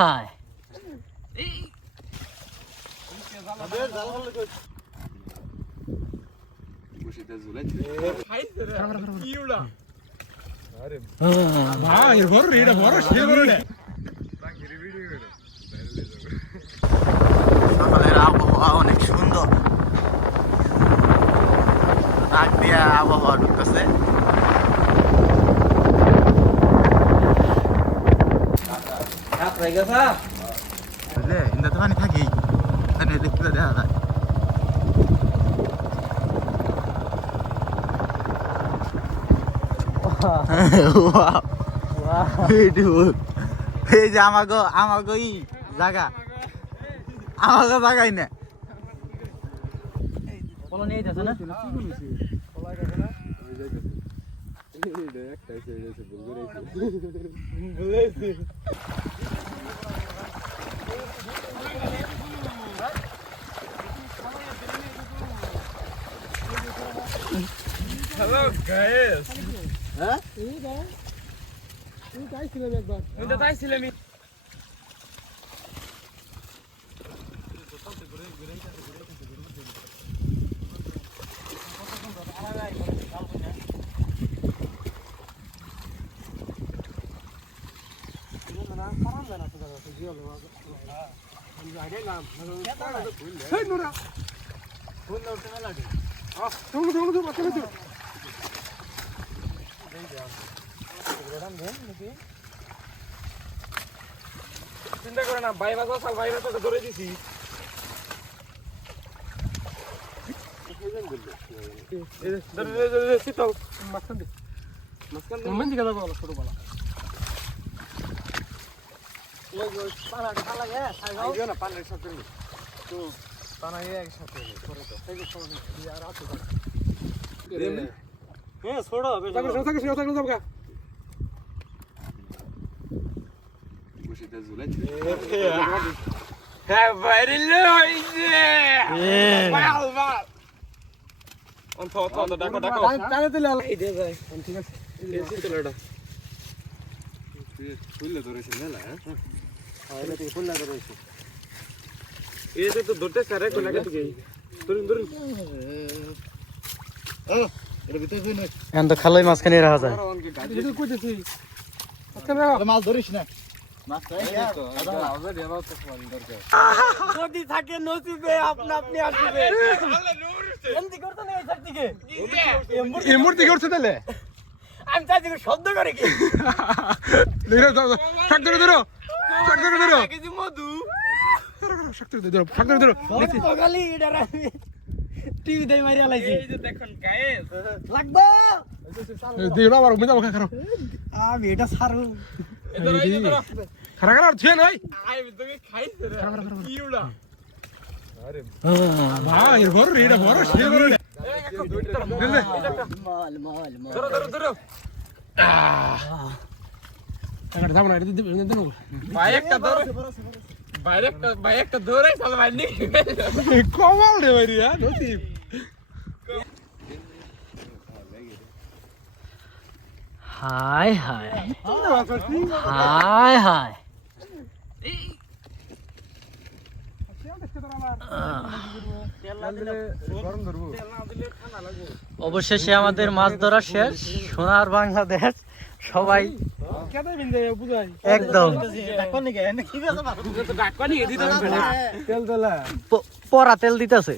হায় সকালের আবহাওয়া অনেক সুন্দর, নাক দিয়া আবহাওয়া ঢুকতেছে। পানি থাকি দেখা যায়। এই যে আমাগো ই জায়গা, আমাগো জায়গাই না কলো নিয়ে যাচ্ছে না। Hello guys. হ্যাঁ এই গায় তুই চাইছিলাম একবার, আমি তো চাইছিলাম। চিন্তা করে না, ভাই বাবা সব ভাই বাবা ধরে দিছি। হ্যাঁ বাইরে লইছে বাল বাল অন্ত অন্ত ডাকো ডাকো টানে তুলে এই দে যায়। ঠিক আছে এই তুলেটা ফুললে ধরেছে না। হ্যাঁ এটা থেকে ফুললা ধরেছে। এই যে তো ধরতে সারে কোন লাগে থেকে ধরুন ধরুন। ও এর ভিতরে কই না এখন তো খালাই মাছখানে রাখা যায়। এটা কইতেছি মাছ ধরিস না। যদি থাকে নসিবে আপনা আপনি আসবে। এমনি করতে না এই থেকে এই মূর্তি করছে তাহলে আমি চাইছি শব্দ করে কি ধরো শক ধরো ধরো শক ধরো ধরো কিছু মধু শক ধরো ধরো শক ধরো ধরো সকালে এটা টিভি দেই মারি আলাইছি। এই যে দেখুন গায়েস লাগবো দিও আবার মজা বকা করো। আমি এটা ছাড়ু খারা খারা থিয়ে নাই আই তোকে খাইছে রে কি উড়া। আরে ভাই এর বড় রেডা বড় সে বড় মাল মাল মাল ধরো ধরো ধরো টাকা দাও না এটা দেন ভাই একটা ধরো ভাই একটা ধরে চল ভাই নি কমাল রে ভাই রিয়া নসিব হাই হাই হাই হাই অবশেষে আমাদের মাছ ধরা শেষ। সোনার বাংলাদেশ সবাই একদম পরা তেল দিতেছে।